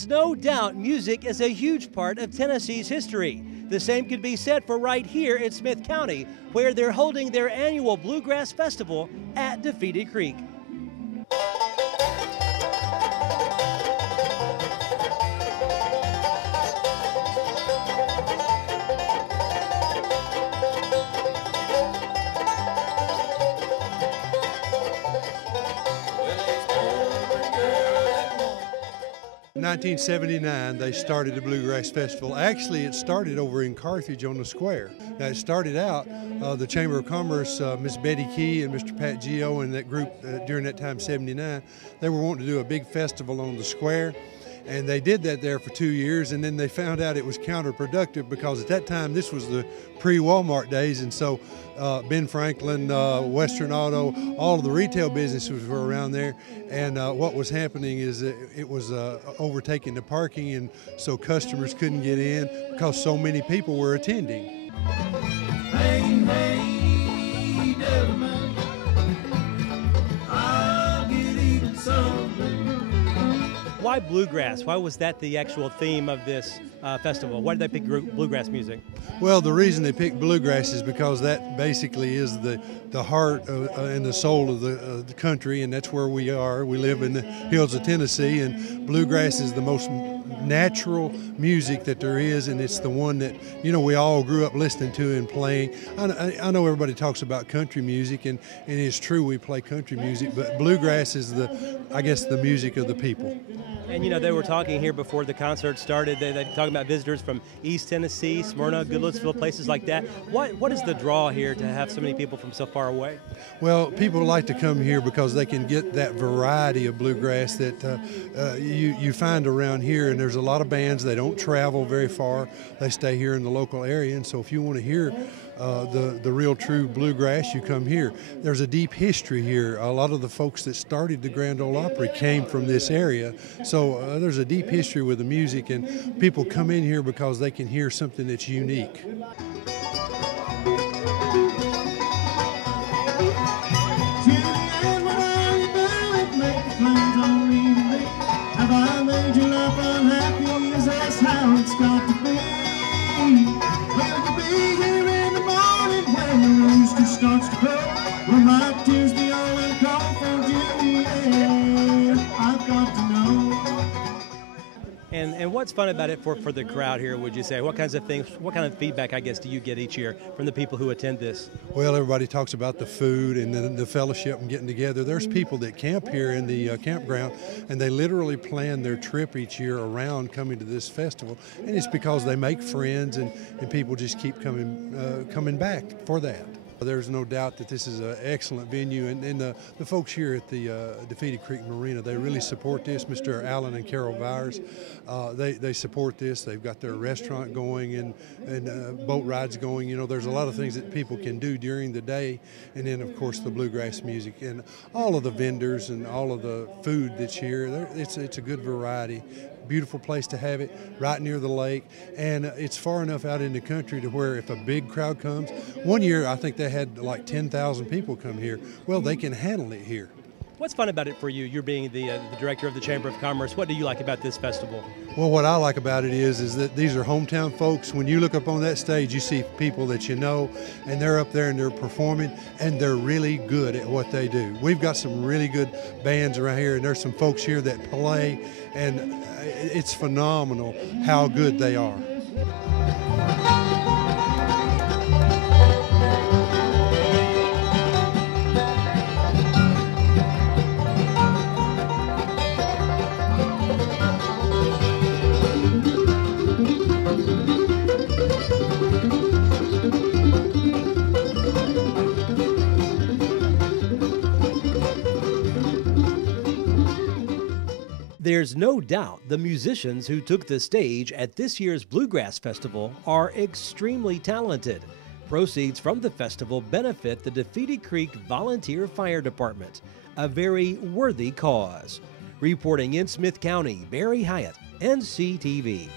There's no doubt music is a huge part of Tennessee's history. The same could be said for right here in Smith County, where they're holding their annual Bluegrass Festival at Defeated Creek. In 1979, they started the Bluegrass Festival. Actually, it started over in Carthage on the square. Now, it started out, the Chamber of Commerce, Miss Betty Key and Mr. Pat Gio and that group during that time, 79, they were wanting to do a big festival on the square. And they did that there for 2 years, and then they found out it was counterproductive because at that time this was the pre-Walmart days, and so Ben Franklin, Western Auto, all of the retail businesses were around there, and what was happening is it was overtaking the parking, and so customers couldn't get in because so many people were attending. Hey, hey, Devilman, I'll get even something. Why bluegrass? Why was that the actual theme of this festival? Why did they pick bluegrass music? Well, the reason they picked bluegrass is because that basically is the heart and the soul of the country, and that's where we are. We live in the hills of Tennessee, and bluegrass is the most natural music that there is, and it's the one that, you know, we all grew up listening to and playing. I know everybody talks about country music, and it's true we play country music, but bluegrass is I guess the music of the people. And you know, they were talking here before the concert started, they're talking about visitors from East Tennessee, Smyrna, Goodlettsville, places like that. What is the draw here to have so many people from so far away? Well, people like to come here because they can get that variety of bluegrass that you find around here, and there's a lot of bands. They don't travel very far. They stay here in the local area, and so if you want to hear the real true bluegrass, you come here. There's a deep history here. A lot of the folks that started the Grand Ole Opry came from this area, so there's a deep history with the music, and people come in here because they can hear something that's unique. And what's fun about it for the crowd here, would you say? What kinds of things, what kind of feedback, I guess, do you get each year from the people who attend this? Well, everybody talks about the food and the fellowship and getting together. There's people that camp here in the campground, and they literally plan their trip each year around coming to this festival. And it's because they make friends, and people just keep coming back for that. There's no doubt that this is an excellent venue, and the folks here at the Defeated Creek Marina, they really support this. Mr. Allen and Carol Byers, they support this. They've got their restaurant going and boat rides going. You know, there's a lot of things that people can do during the day, and then of course the bluegrass music and all of the vendors and all of the food that's here. It's a good variety. Beautiful place to have it, right near the lake, and it's far enough out in the country to where if a big crowd comes, one year I think they had like 10,000 people come here. Well, they can handle it here. What's fun about it for you? You're being the director of the Chamber of Commerce. What do you like about this festival? Well, what I like about it is that these are hometown folks. When you look up on that stage, you see people that you know, and they're up there and they're performing, and they're really good at what they do. We've got some really good bands around here, and there's some folks here that play, and it's phenomenal how good they are. There's no doubt the musicians who took the stage at this year's Bluegrass Festival are extremely talented. Proceeds from the festival benefit the Defeated Creek Volunteer Fire Department, a very worthy cause. Reporting in Smith County, Barry Hyatt, NCTV.